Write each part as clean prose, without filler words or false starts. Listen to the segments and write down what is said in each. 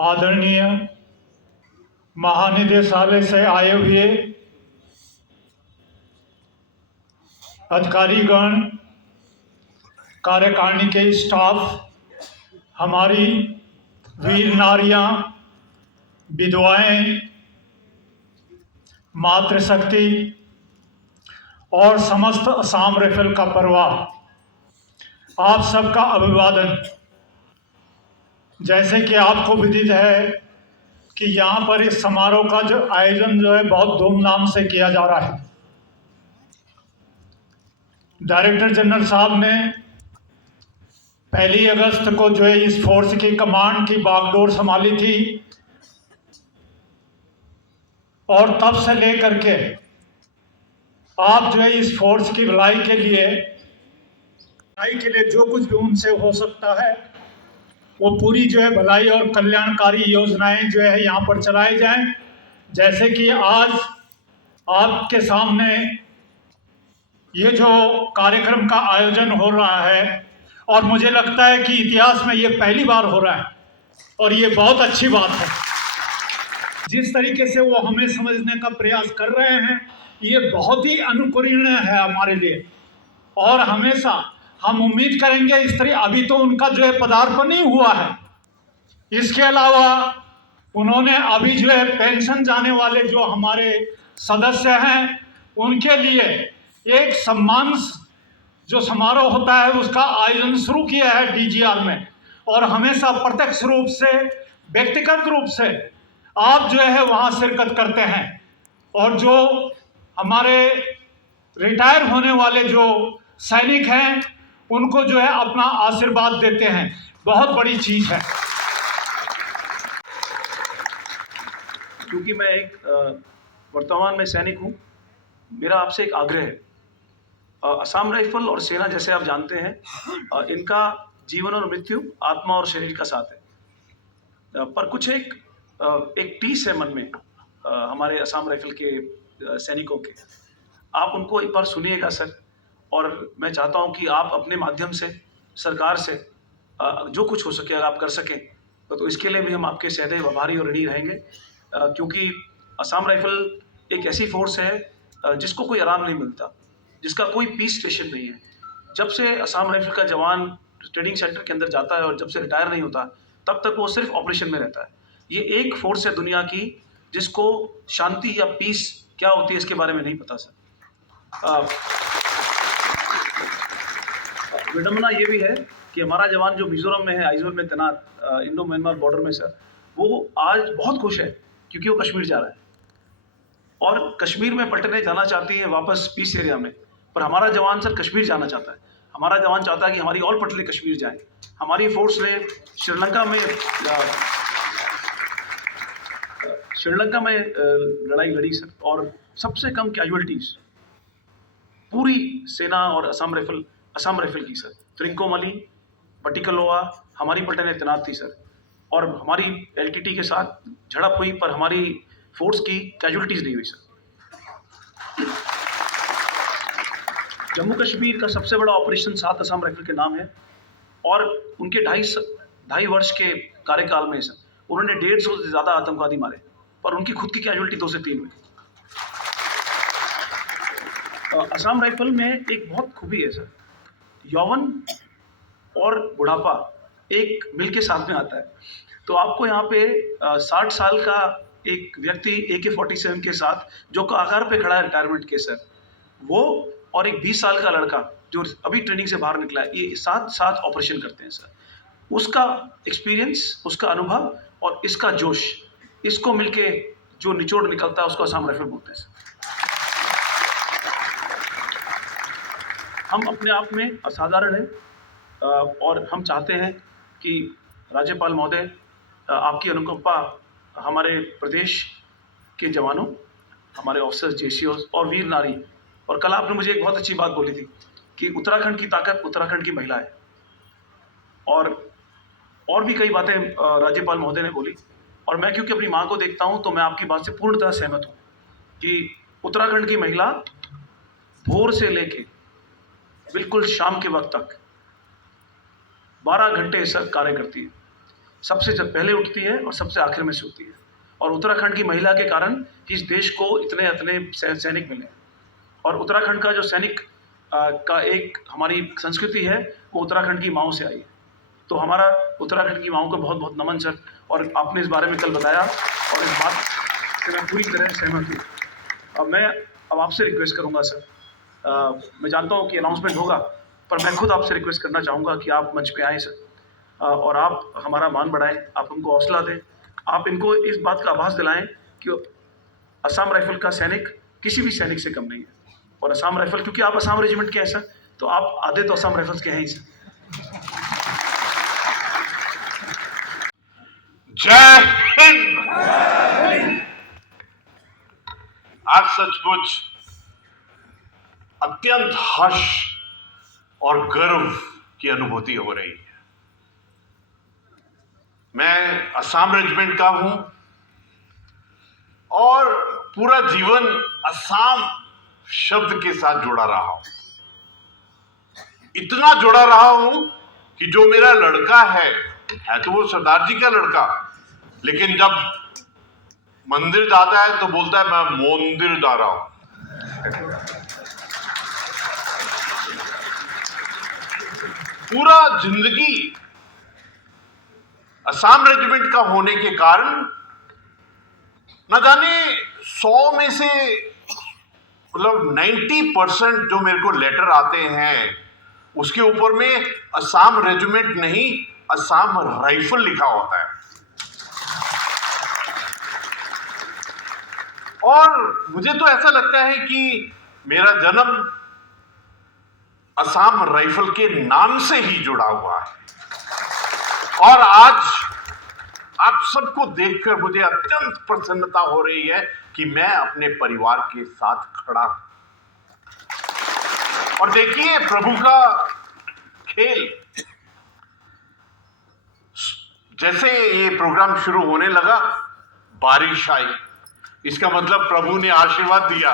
आदरणीय महानिदेशालय से आए हुए अधिकारीगण, कार्यकारिणी के स्टाफ, हमारी वीर नारियां, विधवाएं, मातृशक्ति और समस्त असम राइफल का परिवार, आप सबका अभिवादन। जैसे कि आपको विदित है कि यहाँ पर इस समारोह का जो आयोजन है बहुत धूमधाम से किया जा रहा है। डायरेक्टर जनरल साहब ने 1 अगस्त को इस फोर्स की कमांड की बागडोर संभाली थी और तब से लेकर के आप इस फोर्स की भलाई के लिए जो कुछ भी उनसे हो सकता है वो पूरी भलाई और कल्याणकारी योजनाएं यहाँ पर चलाई जाएं। जैसे कि आज आपके सामने ये जो कार्यक्रम का आयोजन हो रहा है और मुझे लगता है कि इतिहास में ये पहली बार हो रहा है और ये बहुत अच्छी बात है। जिस तरीके से वो हमें समझने का प्रयास कर रहे हैं ये बहुत ही अनुकरणीय है हमारे लिए और हमेशा हम उम्मीद करेंगे इस तरह। अभी तो उनका पदार्पण ही हुआ है, इसके अलावा उन्होंने अभी पेंशन जाने वाले जो हमारे सदस्य हैं उनके लिए एक सम्मान जो समारोह होता है उसका आयोजन शुरू किया है डीजीआर में। और हमेशा प्रत्यक्ष रूप से, व्यक्तिगत रूप से आप वहाँ शिरकत करते हैं और जो हमारे रिटायर होने वाले जो सैनिक हैं उनको अपना आशीर्वाद देते हैं। बहुत बड़ी चीज़ है। क्योंकि मैं एक वर्तमान में सैनिक हूँ, मेरा आपसे एक आग्रह है। असम राइफल और सेना, जैसे आप जानते हैं, इनका जीवन और मृत्यु आत्मा और शरीर का साथ है। पर कुछ एक टीस है मन में हमारे असम राइफल के सैनिकों के। आप उनको एक बार सुनिएगा सर, और मैं चाहता हूं कि आप अपने माध्यम से सरकार से जो कुछ हो सके अगर आप कर सकें तो इसके लिए भी हम आपके सदैव आभारी और ऋणी रहेंगे। क्योंकि असम राइफल एक ऐसी फोर्स है जिसको कोई आराम नहीं मिलता, जिसका कोई पीस स्टेशन नहीं है। जब से असम राइफल का जवान ट्रेनिंग सेंटर के अंदर जाता है और जब से रिटायर नहीं होता तब तक वो सिर्फ ऑपरेशन में रहता है। ये एक फोर्स है दुनिया की जिसको शांति या पीस क्या होती है इसके बारे में नहीं पता सर। विडम्बना ये भी है कि हमारा जवान जो मिजोरम में है, आइजोल में तैनात इंडो म्यांमार बॉर्डर में सर, वो आज बहुत खुश है क्योंकि वो कश्मीर जा रहा है और कश्मीर में पलटने जाना चाहती है वापस पीस एरिया में। पर हमारा जवान सर कश्मीर जाना चाहता है। हमारा जवान चाहता है कि हमारी और पटले कश्मीर जाएं। हमारी फोर्स ने श्रीलंका में लड़ाई लड़ी सर, और सबसे कम कैजुअलिटीज पूरी सेना और असम राइफल की सर। त्रिंकोमाली, बटिकलोआ हमारी पलटनें तैनात थी सर, और हमारी एलटीटी के साथ झड़प हुई पर हमारी फोर्स की कैजुअलिटीज नहीं हुई सर। जम्मू कश्मीर का सबसे बड़ा ऑपरेशन 7 असम राइफल के नाम है और उनके 2.5 वर्ष के कार्यकाल में सर उन्होंने 150 से ज़्यादा आतंकवादी मारे, पर उनकी खुद की कैजुअलिटी 2 से 3 हुई। असम राइफल में एक बहुत खूबी है सर, यौवन और बुढ़ापा एक मिल के साथ में आता है। तो आपको यहाँ पे 60 साल का एक व्यक्ति AK-47 के साथ जो कगार पे खड़ा है रिटायरमेंट के सर, वो और एक 20 साल का लड़का जो अभी ट्रेनिंग से बाहर निकला है, ये साथ ऑपरेशन करते हैं सर। उसका एक्सपीरियंस, उसका अनुभव और इसका जोश, इसको मिलके जो निचोड़ निकलता है उसको असम राइफल बोलते हैं सर। हम अपने आप में असाधारण हैं और हम चाहते हैं कि राज्यपाल महोदय आपकी अनुकंपा हमारे प्रदेश के जवानों, हमारे ऑफिसर्स, जेसीओ और वीर नारी। और कल आपने मुझे एक बहुत अच्छी बात बोली थी कि उत्तराखंड की ताकत उत्तराखंड की महिला है, और भी कई बातें राज्यपाल महोदय ने बोली। और मैं क्योंकि अपनी माँ को देखता हूँ तो मैं आपकी बात से पूर्णतः सहमत हूँ कि उत्तराखंड की महिला भोर से लेके बिल्कुल शाम के वक्त तक 12 घंटे सर कार्य करती है। सबसे जब पहले उठती है और सबसे आखिर में सोती है। और उत्तराखंड की महिला के कारण इस देश को इतने इतने सैनिक मिले। और उत्तराखंड का जो सैनिक का एक हमारी संस्कृति है, वो उत्तराखंड की माँओं से आई है। तो हमारा उत्तराखंड की माँओं को बहुत बहुत नमन सर। और आपने इस बारे में कल बताया और इस बात से मैं पूरी तरह सहमत हूँ। अब आपसे रिक्वेस्ट करूँगा सर, मैं जानता हूँ कि अनाउंसमेंट होगा, पर मैं खुद आपसे रिक्वेस्ट करना चाहूँगा कि आप मंच पे आएँ सर, और आप हमारा मान बढ़ाएं, आप हमको हौसला दें, आप इनको इस बात का आभास दिलाएं कि असम राइफल का सैनिक किसी भी सैनिक से कम नहीं है। और असम राइफल, क्योंकि आप असम रेजिमेंट के हैं सर, तो आप आधे तो असम राइफल्स के हैं ही सर। जय हिंद। आज सचमुच अत्यंत हर्ष और गर्व की अनुभूति हो रही है। मैं असम रेजिमेंट का हूं और पूरा जीवन असम शब्द के साथ जुड़ा रहा हूं। इतना जुड़ा रहा हूं कि जो मेरा लड़का है तो वो सरदार जी का लड़का, लेकिन जब मंदिर जाता है तो बोलता है मैं मोंदिर जा रहा हूं। पूरा जिंदगी असम रेजिमेंट का होने के कारण न जाने 100 में से मतलब 90% जो मेरे को लेटर आते हैं उसके ऊपर में असम रेजिमेंट नहीं, असम राइफल लिखा होता है। और मुझे तो ऐसा लगता है कि मेरा जन्म असम राइफल के नाम से ही जुड़ा हुआ है। और आज आप सबको देखकर मुझे अत्यंत प्रसन्नता हो रही है कि मैं अपने परिवार के साथ खड़ा हूं। और देखिए प्रभु का खेल, जैसे ये प्रोग्राम शुरू होने लगा बारिश आई, इसका मतलब प्रभु ने आशीर्वाद दिया।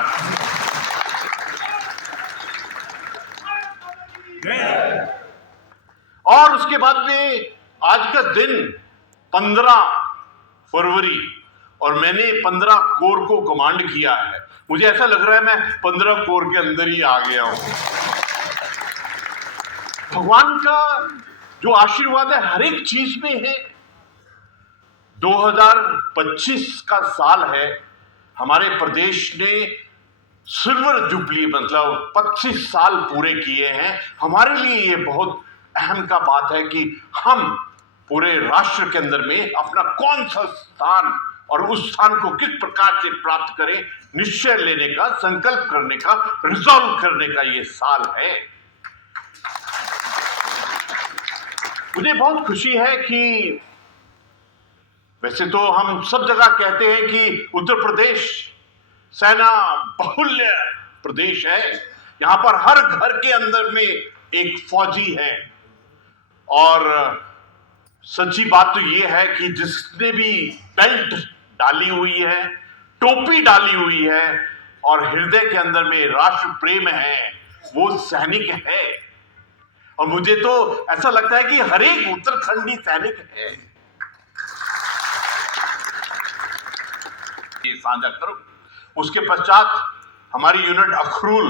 और उसके बाद में आज का दिन 15 फरवरी और मैंने 15 कोर को कमांड किया है। मुझे ऐसा लग रहा है मैं 15 कोर के अंदर ही आ गया हूं। भगवान का जो आशीर्वाद है हर एक चीज में है। 2025 का साल है, हमारे प्रदेश ने सिल्वर जुबली मतलब 25 साल पूरे किए हैं। हमारे लिए ये बहुत अहम का बात है कि हम पूरे राष्ट्र के अंदर में अपना कौन सा स्थान और उस स्थान को किस प्रकार से प्राप्त करें, निश्चय लेने का, संकल्प करने का, रिजॉल्व करने का ये साल है। मुझे बहुत खुशी है कि वैसे तो हम सब जगह कहते हैं कि उत्तर प्रदेश सेना बहुल्य प्रदेश है, यहां पर हर घर के अंदर में एक फौजी है। और सच्ची बात तो ये है कि जिसने भी बेल्ट डाली हुई है, टोपी डाली हुई है और हृदय के अंदर में राष्ट्र प्रेम है, वो सैनिक है। और मुझे तो ऐसा लगता है कि हर एक उत्तराखंडी सैनिक है। ये साझा करूं। उसके पश्चात हमारी यूनिट अखरूल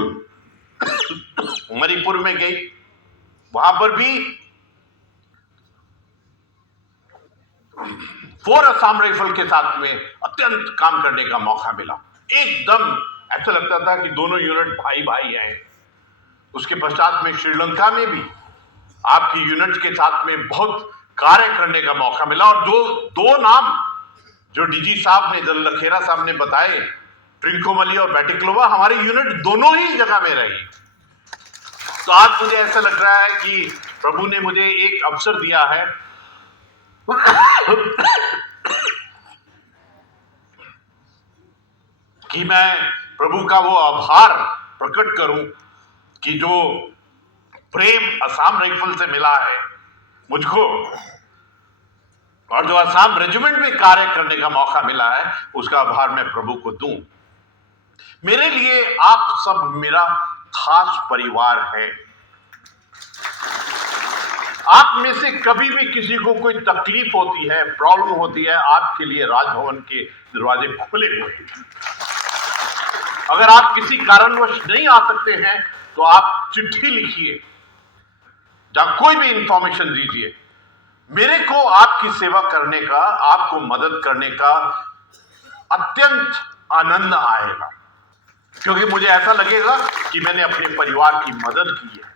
मणिपुर में गई, वहां पर भी 4 असम राइफल के साथ में अत्यंत काम करने का मौका मिला। एकदम ऐसा लगता था कि दोनों यूनिट भाई भाई हैं। उसके पश्चात में श्रीलंका में भी आपकी यूनिट के साथ में बहुत कार्य करने का मौका मिला। और दो नाम जो डीजी साहब ने, जनरल लखेरा साहब ने बताए, ट्रिंकोमली और बैटिक्लोवा, हमारी यूनिट दोनों ही जगह में रही। तो आज मुझे ऐसा लग रहा है कि प्रभु ने मुझे एक अवसर दिया है कि मैं प्रभु का वो आभार प्रकट करूं कि जो प्रेम असम राइफल से मिला है मुझको, और जो असम रेजिमेंट में कार्य करने का मौका मिला है, उसका आभार मैं प्रभु को दूं। मेरे लिए आप सब मेरा खास परिवार है। आप में से कभी भी किसी को कोई तकलीफ होती है, प्रॉब्लम होती है, आपके लिए राजभवन के दरवाजे खुले हुए हैं। अगर आप किसी कारणवश नहीं आ सकते हैं तो आप चिट्ठी लिखिए, जहां कोई भी इंफॉर्मेशन दीजिए। मेरे को आपकी सेवा करने का, आपको मदद करने का अत्यंत आनंद आएगा, क्योंकि मुझे ऐसा लगेगा कि मैंने अपने परिवार की मदद की है।